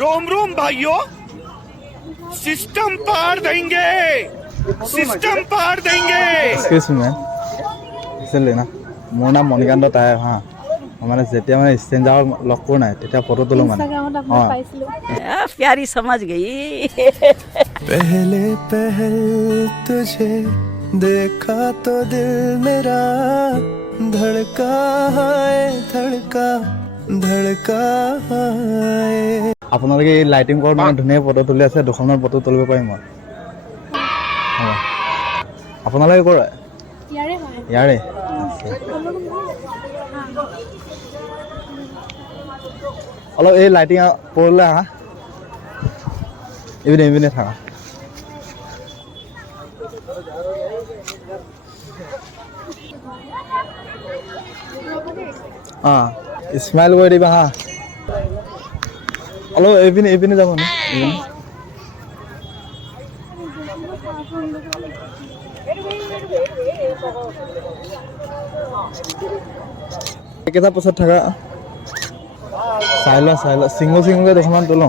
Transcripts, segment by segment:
रोम रोम भाइयों, सिस्टम पार देंगे, सिस्टम पार देंगे। Excuse me, इसलिए ना मोर नाम मणिकांत ताय हाँ মানে যেতিয়া মানে স্ট্ৰেঞ্জাৰ লগ কৰোঁ নাই তেতিয়া ফটো তোলো মানে प्यारी समझ गई। पहले पहल तुझे देखा तो दिल मेरा धड़का है धड़का धड़का है। আপোনালোকে এই লাইটিং কৰাত মানে ধুনীয়া ফটো তুলি আছে, দুখনমান ফটো তুলিব পাৰিম মই। আপোনালোকে কৰে ইয়াৰে অলপ এই লাইটিং পৰলৈ আহা, ইভিনে থাকা। স্মাইল কৰি দিবা হা, অলপ এইপিনে যাব না একেটা পাছত থাকা। চাই লোৱা চিংগলকৈ দুখনমান তোলো।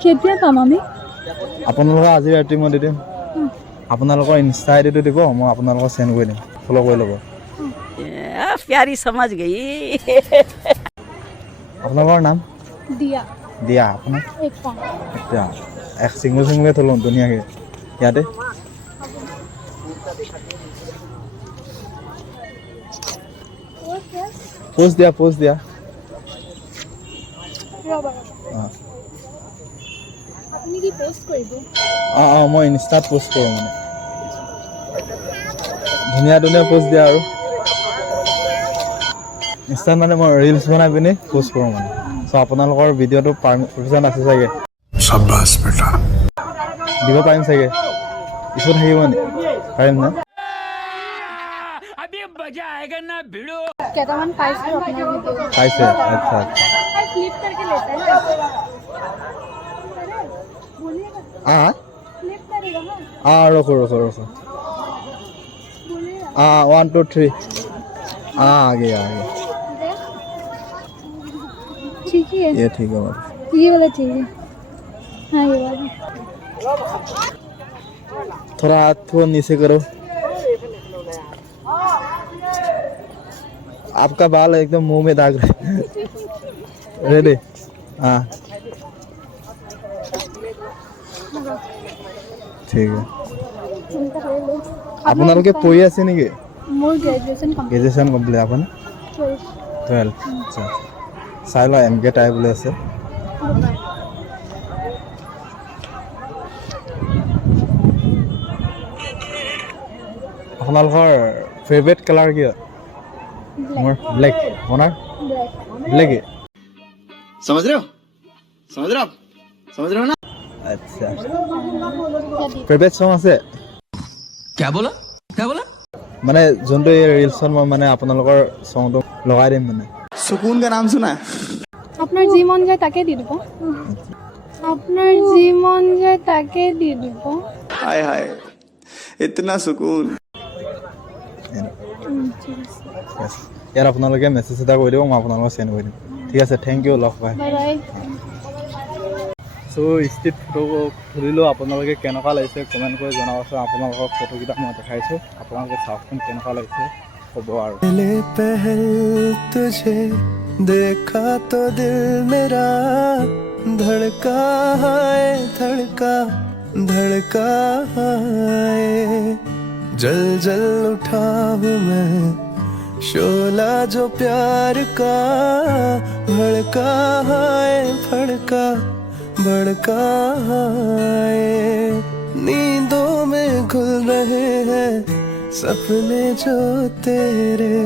কেতিয়া পাম আমি? আপোনালোকৰ আজি ৰাতি মই দি দিম, আপোনালোকৰ ইনষ্টা আইডিটো দিব, মই আপোনালোকক চেণ্ড কৰি দিম, ফ'ল' কৰি ল'ব। प्यारी समझ गई। আপোনালোকৰ নাম? দিয়া আপোনাৰ এতিয়া এক চিংগলকৈ থ'লো ধুনীয়াকৈ ইয়াতে। পোষ্ট দিয়া মই ইনষ্টাত পোষ্ট কৰোঁ মানে ধুনীয়া পোষ্ট দিয়া আৰু ইনষ্টাত মানে মই ৰিলছ বনাই পিনি পোষ্ট কৰোঁ মানে। চ' আপোনালোকৰ ভিডিঅ'টো পাৰমিশ্যন আছে চাগে? शाबाश बेटा। দিব পাৰিম চাগে? ইছ্যু থাকিব নি? পাৰিম না? কেইটামান পাইছো আপোনাৰ ভিডিঅ'। পাইছে? আচ্ছা ক্লিপ करके लेता है ना, बोलिएगा क्लिप करेगा ना, ৰখো बोलिएगा। 1 2 3 आगे ठीक ही है, ये ठीक है बात। ये वाला ठीक है, हाँ ये वाला। थोड़ा हाथ को नीचे करो, आपका बाल एकदम मुंह में दाग रहे। रेडी? हाँ ঠিক আছে। আপোনালোকে পঢ়ি আছে নেকি? মোৰ গ্ৰেজুৱেশ্যন কমপ্লিট। আপোনাৰ 12? আচ্ছা চাই লওঁ MK টাই বুলি আছে। আপোনালোকৰ ফেভৰেট কালাৰ কি হয়? মোৰ ব্লেক। আপোনাৰ ব্লেক? समझ रहे हो ना? আচ্ছা ফেভৰেট সং আছে? क्या बोला মানে যোনটো এই ৰিলছত মই মানে আপোনালোকৰ সংটো লগাই দিম মানে। सुकून का नाम सुना है? আপোনাৰ যি মন যায় তাকে দি দিব, আপোনাৰ যি মন যায় তাকে দি দিব। हाय हाय इतना सुकून। ইয়াত আপোনালোকে মেছেজ এটা কৰি দিব, মই আপোনালোকক চেণ্ড কৰি দিম। ঠিক আছে, থেংক ইউ, লগ পাই। Bye bye. চ' ষ্ট্ৰীট ফটো তুলিলোঁ, আপোনালোকে কেনেকুৱা লাগিছে কমেণ্ট কৰি জনাবচোন। আপোনালোকৰ ফটোকেইটা মই দেখাইছোঁ, আপোনালোকে চাওকচোন কেনেকুৱা লাগিছে ক'ব আৰু। पहले पहल तुझे देखा तो दिल मेरा धड़का है धड़का धड़का है। जल जल उठा हूँ मैं शोला जो प्यार का भड़का है भड़का भड़का है। नींदों में घुल रहे हैं सपने जो तेरे।